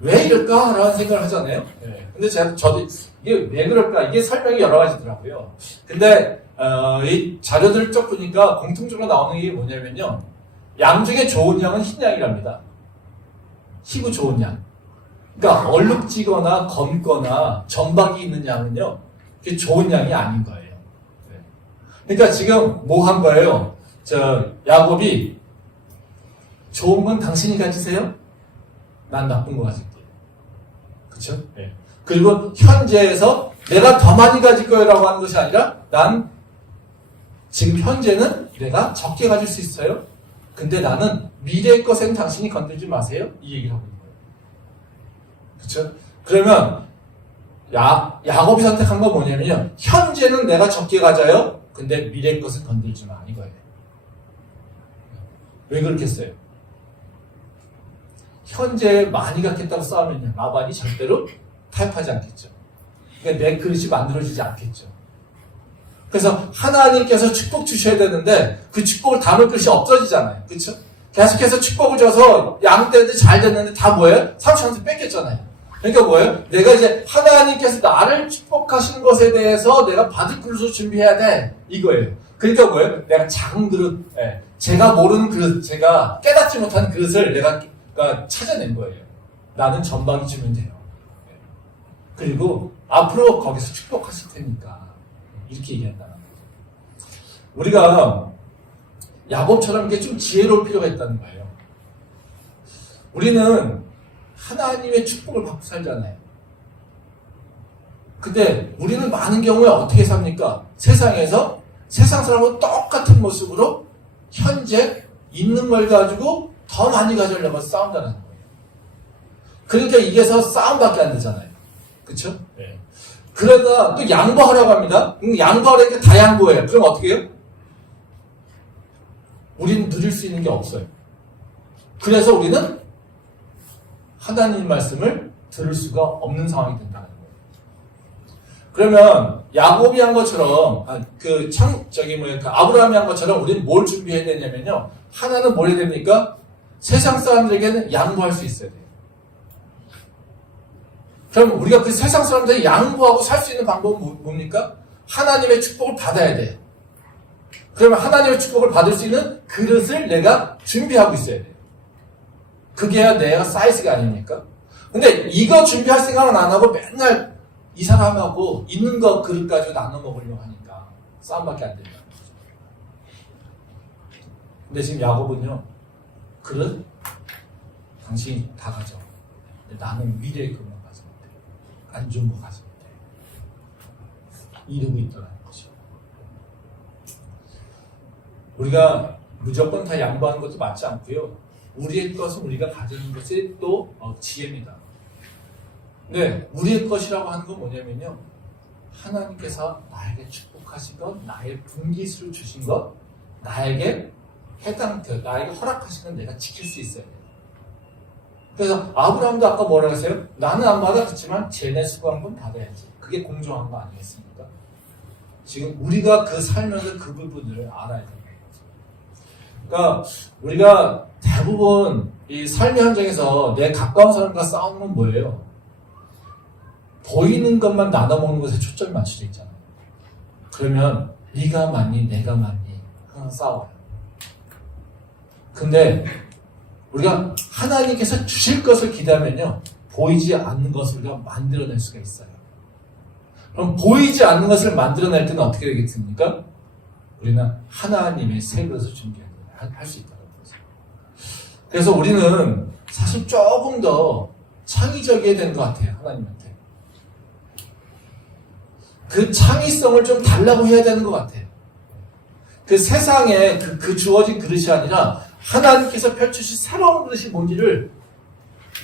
왜 이럴까라는 생각을 하잖아요. 근데 저도 이게 왜 그럴까, 이게 설명이 여러 가지더라고요. 근데 이 자료들을 쭉 보니까 공통적으로 나오는 게 뭐냐면요, 양 중에 좋은 양은 흰 양이랍니다. 희고 좋은 양. 그러니까 얼룩지거나 검거나 점박이 있는 양은요, 그게 좋은 양이 아닌 거예요. 그러니까 지금 뭐 한 거예요? 야곱이 좋은 건 당신이 가지세요? 난 나쁜 거 가질게요. 그쵸? 네. 그리고 현재에서 내가 더 많이 가질 거라고 하는 것이 아니라, 난 지금 현재는 내가 적게 가질 수 있어요. 근데 나는 미래의 것엔 당신이 건들지 마세요. 이 얘기를 하고 있는 거예요. 그쵸? 그러면 야곱이 선택한 건 뭐냐면요, 현재는 내가 적게 가져요. 근데 미래의 것은 건들지 마. 이거예요. 왜 그렇게 했어요? 현재 많이 갖겠다고 싸우면요, 라반이 절대로 타협하지 않겠죠. 그러니까 내 그릇이 만들어지지 않겠죠. 그래서 하나님께서 축복 주셔야 되는데 그 축복을 담을 그릇이 없어지잖아요. 그렇죠? 계속해서 축복을 줘서 양떼들 잘 됐는데 다 뭐예요? 삼촌한테 뺏겼잖아요. 그러니까 뭐예요? 내가 이제 하나님께서 나를 축복하시는 것에 대해서 내가 받을 그릇을 준비해야 돼. 이거예요. 그러니까 뭐예요? 내가 작은 그릇, 제가 모르는 그릇, 제가 깨닫지 못하는 그릇을 내가 찾아낸 거예요. 나는 전방이 주면 돼요. 그리고 앞으로 거기서 축복하실 테니까. 이렇게 얘기한다는 거예요. 우리가 야곱처럼 이렇게 좀 지혜로울 필요가 있다는 거예요. 우리는 하나님의 축복을 받고 살잖아요. 근데 우리는 많은 경우에 어떻게 삽니까? 세상에서 세상 사람과 똑같은 모습으로 현재 있는 걸 가지고 더 많이 가지려고 싸운다는 거예요. 그러니까 이게서 싸움밖에 안 되잖아요. 그쵸? 네. 그러다 또 양보하라고 합니다. 양보하려니까 다 양보해요. 그럼 어떻게 해요? 우리는 누릴 수 있는 게 없어요. 그래서 우리는 하나님 말씀을 들을 수가 없는 상황이 된다는 거예요. 그러면 야곱이 한 것처럼 아브라함이 한 것처럼 우리는 뭘 준비해야 되냐면요, 하나는 뭘 해야 됩니까? 세상 사람들에게는 양보할 수 있어야 돼요. 그럼 우리가 그 세상 사람들이 양보하고 살 수 있는 방법은 뭡니까? 하나님의 축복을 받아야 돼. 그러면 하나님의 축복을 받을 수 있는 그릇을 내가 준비하고 있어야 돼. 그게야 내가 사이즈가 아닙니까? 근데 이거 준비할 생각은 안 하고 맨날 이 사람하고 있는 거 그릇 가지고 나눠 먹으려고 하니까 싸움밖에 안 된다. 근데 지금 야곱은요, 그릇 당신이 다 가져. 근데 나는 미래의 것만 가지면 돼. 안 좋은 거 가지면 돼. 이러고 있더라는 거죠. 우리가 무조건 다 양보하는 것도 맞지 않고요, 우리의 것은 우리가 가지는 것이 또 지혜입니다. 근데 우리의 것이라고 하는 건 뭐냐면요, 하나님께서 나에게 축복하신 것, 나의 분기수를 주신 것, 나에게 나에게 허락하시는 내가 지킬 수 있어야 돼요. 그래서 아브라함도 아까 뭐라고 했어요? 나는 안 받아 그렇지만 쟤네 수고한 건 받아야지. 그게 공정한 거 아니겠습니까? 지금 우리가 그 살면서 그 부분을 알아야 돼요. 그러니까 우리가 대부분 이 삶의 현장에서 내 가까운 사람과 싸우는 건 뭐예요? 보이는 것만 나눠 먹는 것에 초점이 맞춰져 있잖아요. 그러면 네가 맞니 내가 맞니 항상 싸워요. 근데 우리가 하나님께서 주실 것을 기대하면요, 보이지 않는 것을 우리가 만들어낼 수가 있어요. 그럼 보이지 않는 것을 만들어낼 때는 어떻게 되겠습니까? 우리는 하나님의 새 그릇을 준비할 수 있다는 거죠. 그래서 우리는 사실 조금 더 창의적이어야 되는 것 같아요. 하나님한테. 그 창의성을 좀 달라고 해야 되는 것 같아요. 그 세상에 그 주어진 그릇이 아니라 하나님께서 펼치신 새로운 그릇이 뭔지를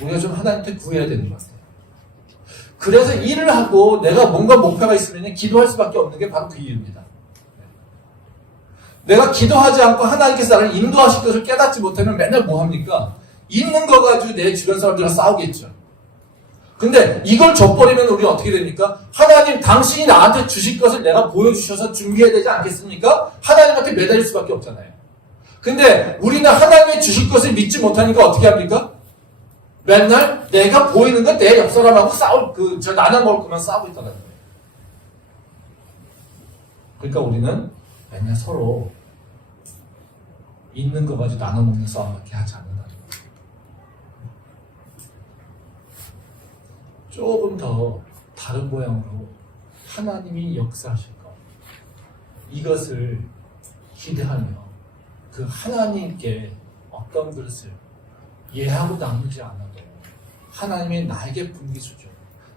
우리가 좀 하나님한테 구해야 되는 것 같아요. 그래서 일을 하고 내가 뭔가 목표가 있으면 기도할 수밖에 없는 게 바로 그 이유입니다. 내가 기도하지 않고 하나님께서 나를 인도하실 것을 깨닫지 못하면 맨날 뭐 합니까? 있는 거 가지고 내 주변 사람들과 싸우겠죠. 근데 이걸 줘버리면 우리가 어떻게 됩니까? 하나님 당신이 나한테 주실 것을 내가 보여주셔서 준비해야 되지 않겠습니까? 하나님한테 매달릴 수밖에 없잖아요. 근데 우리는 하나님이 주실 것을 믿지 못하니까 어떻게 합니까? 맨날 내가 보이는 건 내 옆 사람하고 나눠 먹을 것만 싸우고 있다는 거예요. 그러니까 우리는 맨날 서로 있는 거 가지고 나눠 먹는 싸움밖에 하지 않는다는 거예요. 조금 더 다른 모양으로 하나님이 역사하실 것, 이것을 기대하며 그 하나님께 어떤 그릇을 얘하고 나누지 않아도 하나님이 나에게 분기수죠.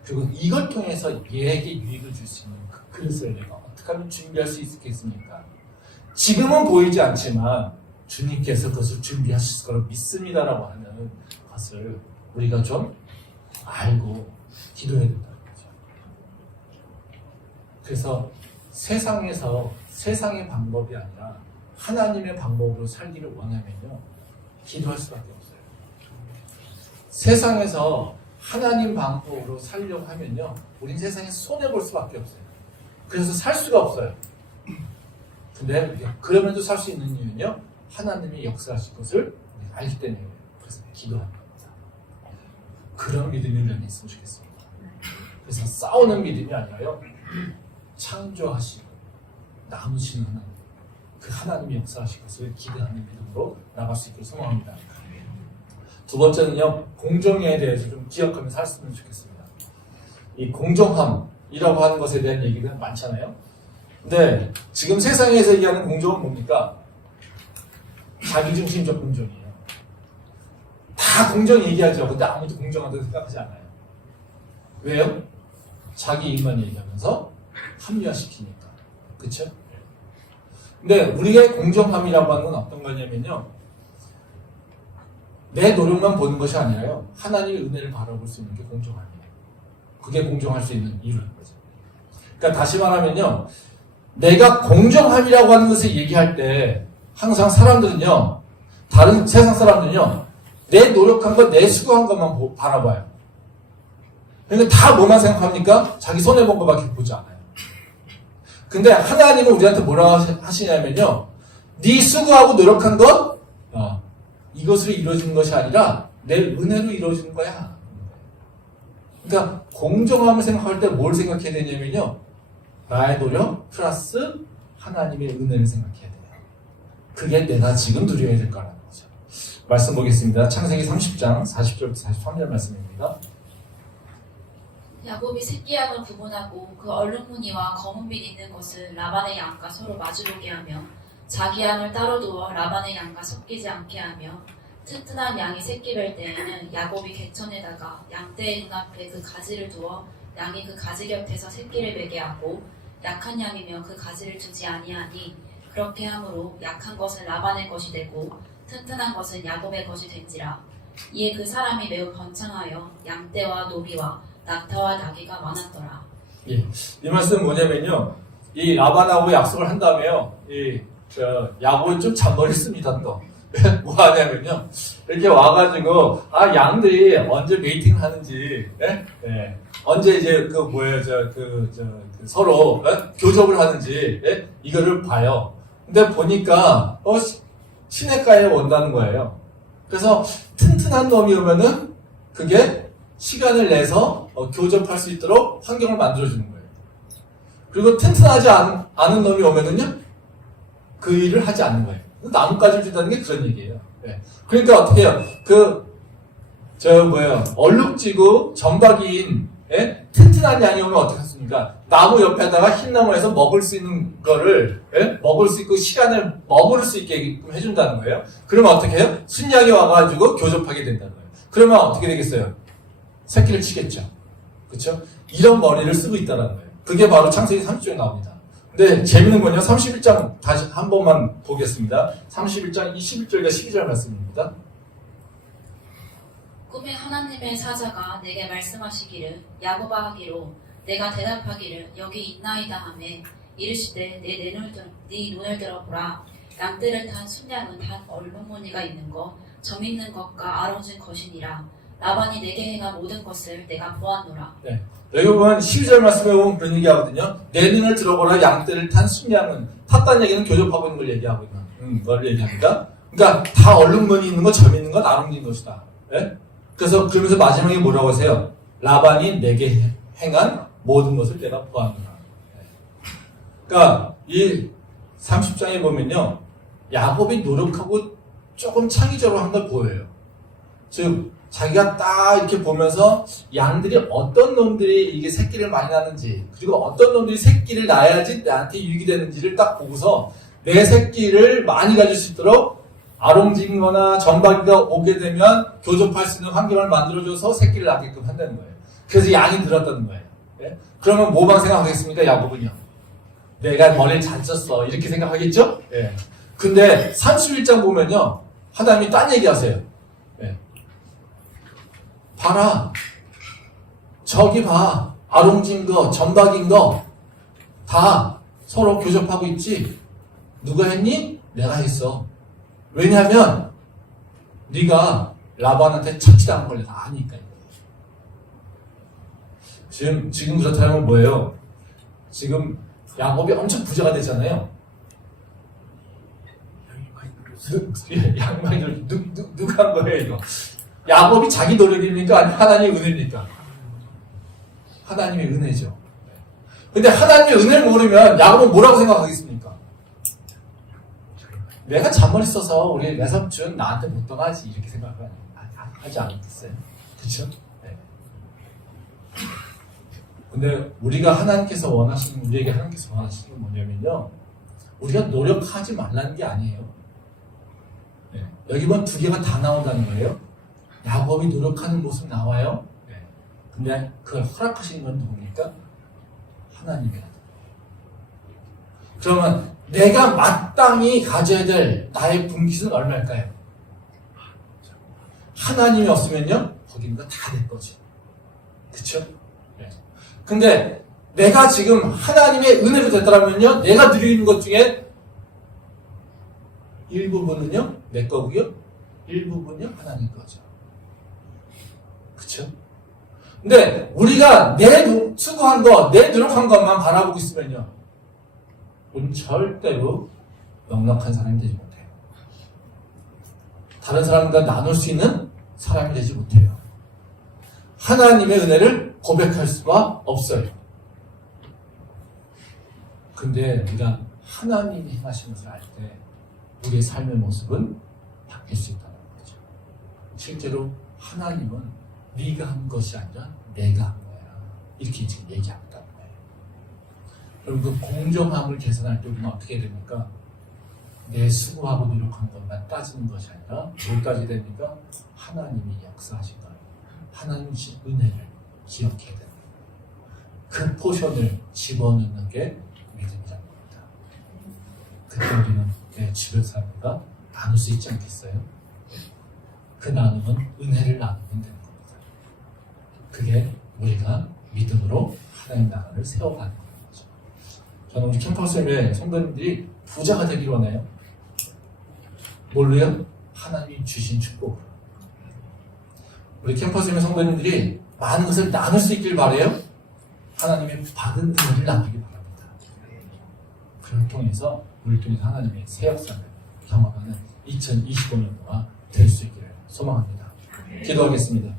그리고 이걸 통해서 얘에게 유익을 줄 수 있는 그 그릇을 내가 어떻게 하면 준비할 수 있겠습니까? 지금은 보이지 않지만 주님께서 그것을 준비하실 거라고 믿습니다라고 하는 것을 우리가 좀 알고 기도해야 된다는 거죠. 그래서 세상에서 세상의 방법이 아니라 하나님의 방법으로 살기를 원하면요, 기도할 수밖에 없어요. 세상에서 하나님 방법으로 살려고 하면요, 우린 세상에서 손해볼 수밖에 없어요. 그래서 살 수가 없어요. 근데 그러면도 살 수 있는 이유는요, 하나님이 역사하실 것을 우리가 알기 때문에. 그래서 기도하는 겁니다. 그런 믿음이 우리 안에 있으면 좋겠습니다. 그래서 싸우는 믿음이 아니라요, 창조하시고 나누시는 하나님, 그 하나님이 역사하실 것을 기대하는 믿음으로 나갈 수 있기를 소망합니다. 두 번째는요, 공정에 대해서 좀 기억하면서 살았으면 좋겠습니다. 이 공정함이라고 하는 것에 대한 얘기가 많잖아요. 근데 지금 세상에서 얘기하는 공정은 뭡니까? 자기중심적 공정이에요. 다 공정 얘기하죠. 근데 아무도 공정하다고 생각하지 않아요. 왜요? 자기 일만 얘기하면서 합리화시키니까. 그쵸? 근데 우리의 공정함이라고 하는 건 어떤 거냐면요, 내 노력만 보는 것이 아니라요, 하나님의 은혜를 바라볼 수 있는 게 공정함이에요. 그게 공정할 수 있는 이유라는 거죠. 그러니까 다시 말하면요, 내가 공정함이라고 하는 것을 얘기할 때 항상 사람들은요, 다른 세상 사람들은요, 내 노력한 것, 내 수고한 것만 바라봐요. 그러니까 다 뭐만 생각합니까? 자기 손해본 것밖에 보지 않아요. 근데 하나님은 우리한테 뭐라고 하시냐면요, 네 수고하고 노력한 것, 이것으로 이루어지는 것이 아니라 내 은혜로 이루어지는 거야. 그러니까 공정함을 생각할 때 뭘 생각해야 되냐면요, 나의 노력 플러스 하나님의 은혜를 생각해야 돼요. 그게 내가 지금 누려야 될 거라는 거죠. 말씀 보겠습니다. 창세기 30장 40절부터 43절 말씀입니다. 야곱이 새끼 양을 구분하고 그 얼룩무늬와 검은빛 있는 것을 라반의 양과 서로 마주보게 하며 자기 양을 따로 두어 라반의 양과 섞이지 않게 하며, 튼튼한 양이 새끼 뵐 때에는 야곱이 개천에다가 양떼의 눈앞에 그 가지를 두어 양이 그 가지 곁에서 새끼를 베게 하고, 약한 양이며 그 가지를 두지 아니하니 그렇게 함으로 약한 것은 라반의 것이 되고 튼튼한 것은 야곱의 것이 된지라. 이에 그 사람이 매우 번창하여 양떼와 노비와 낙타와 나귀가 많았더라. 예, 이 말씀은 뭐냐면요, 이 라반하고 약속을 한 다음에요, 이 야곱이 좀 잔머리습니다 또. 뭐 하냐면요. 이렇게 와가지고, 양들이 언제 메이팅을 하는지, 언제 이제 서로 교접을 하는지, 이거를 봐요. 근데 보니까, 시냇가에 온다는 거예요. 그래서 튼튼한 놈이 오면은, 그게 시간을 내서 교접할 수 있도록 환경을 만들어주는 거예요. 그리고 튼튼하지 않은 놈이 오면은요, 그 일을 하지 않는 거예요. 나뭇가지를 준다는 게 그런 얘기예요. 그러니까 어떻게 해요? 얼룩지고 점박이인, 튼튼한 양이 오면 어떻게 했습니까? 나무 옆에다가 흰 나무에서 먹을 수 있는 거를, 먹을 수 있고 시간을 머무를 수 있게 해준다는 거예요. 그러면 어떻게 해요? 순양이 와가지고 교접하게 된다는 거예요. 그러면 어떻게 되겠어요? 새끼를 치겠죠. 그렇죠? 이런 머리를 쓰고 있다는 거예요. 그게 바로 창세기 30장에 나옵니다. 근데 재밌는 건요. 31장 다시 한 번만 보겠습니다. 31장 21절과 12절 말씀입니다. 꿈에 하나님의 사자가 내게 말씀하시기를 야곱아 하기로 내가 대답하기를 여기 있나이다 하매 이르시되 네 눈을 들어보라. 양떼를 탄 순양은 단 얼룩무늬가 있는 것 점 있는 것과 아롱진 것이니라. 라반이 내게 행한 모든 것을 내가 보았노라. 여기 보면 12절 말씀에 보면 그런 얘기 하거든요. 내 눈을 들어보라. 양떼를 탄 순양은, 탔다는 얘기는 교접하고 있는 걸 얘기하고 있는 걸 얘기합니다. 그러니까 다 얼룩무늬 있는 것, 점 있는 것, 아롱진 것이다. 그래서 그러면서 마지막에 뭐라고 하세요? 라반이 내게 행한 모든 것을 내가 보았노라. 그러니까 이 30장에 보면요. 야곱이 노력하고 조금 창의적으로 한 걸 보여요. 즉 자기가 딱 이렇게 보면서 양들이 어떤 놈들이 이게 새끼를 많이 낳는지, 그리고 어떤 놈들이 새끼를 낳아야지 나한테 유익이 되는지를 딱 보고서 내 새끼를 많이 가질 수 있도록 아롱진거나 점박이가 오게 되면 교접할 수 있는 환경을 만들어줘서 새끼를 낳게끔 한다는 거예요. 그래서 양이 늘었다는 거예요. 그러면 뭐만 생각하겠습니까? 야곱은요. 내가 머리를 잘 썼어. 이렇게 생각하겠죠? 근데 31장 보면요. 하나님이 딴 얘기하세요. 봐라. 저기 봐. 아롱진 거, 점박인 거 다 서로 교접하고 있지. 누가 했니? 내가 했어. 왜냐하면 네가 라반한테 착취당한 걸 내가 아니까. 지금 그렇다면 뭐예요? 지금 야곱이 엄청 부자가 됐잖아요. 양반이 누가 한 거예요 이거? 야곱이 자기 노력입니까? 아니면 하나님의 은혜입니까? 하나님의 은혜죠. 근데 하나님의 은혜를 모르면 야곱은 뭐라고 생각하겠습니까? 내가 잔머리 써서 우리 외삼촌 나한테 못 떠나지 이렇게 생각하지 않겠어요? 그렇죠? 근데 우리가 우리에게 하나님께서 원하시는 건 뭐냐면요. 우리가 노력하지 말라는 게 아니에요. 여기 보면 두 개가 다 나온다는 거예요. 야곱이 노력하는 모습 나와요. 근데 그걸 허락하시는 건 누굽니까? 하나님이에요. 그러면 내가 마땅히 가져야 될 나의 분깃은 얼마일까요? 하나님이 없으면요, 거기는 다 내 거지. 그쵸? 근데 내가 지금 하나님의 은혜로 됐더라면요, 내가 누리는 것 중에 일부분은요, 내 거고요, 일부분은요, 하나님 거죠. 그쵸? 근데 우리가 내 수고한 거, 내 노력한 것만 바라보고 있으면요, 우리는 절대로 넉넉한 사람이 되지 못해요. 다른 사람과 나눌 수 있는 사람이 되지 못해요. 하나님의 은혜를 고백할 수가 없어요. 근데 우리가 하나님이 행하신 것을 알 때 우리의 삶의 모습은 바뀔 수 있다는 거죠. 실제로 하나님은 네가 한 것이 아니라 내가 한 거야. 이렇게 지금 얘기하고 있다는 거예요. 여러분, 그 공정함을 계산할 때 우리는 어떻게 됩니까? 내 수고하고 노력한 것만 따지는 것이 아니라 뭘 따지게 됩니까? 하나님이 역사하신 거예요. 하나님의 은혜를 기억해야 됩니다. 그 포션을 집어넣는 게 믿음이라는 겁니다. 그때 우리는 내 주변 사람과 나눌 수 있지 않겠어요? 그 나눔은 은혜를 나누면 되는 겁니다. 그게 우리가 믿음으로 하나님 나라를 세워가는 거죠. 저는 우리 캠퍼스의 성도님들이 부자가 되길 원해요? 뭘로요? 하나님이 주신 축복으로. 우리 캠퍼스 있는 성도님들이 많은 것을 나눌 수 있길 바라요? 하나님이 받은 은혜를 나누길 바랍니다. 그걸 통해서 우리를 통해서 하나님의 새 역사를 경험하는 2025년도가 될 수 있기를 소망합니다. 기도하겠습니다.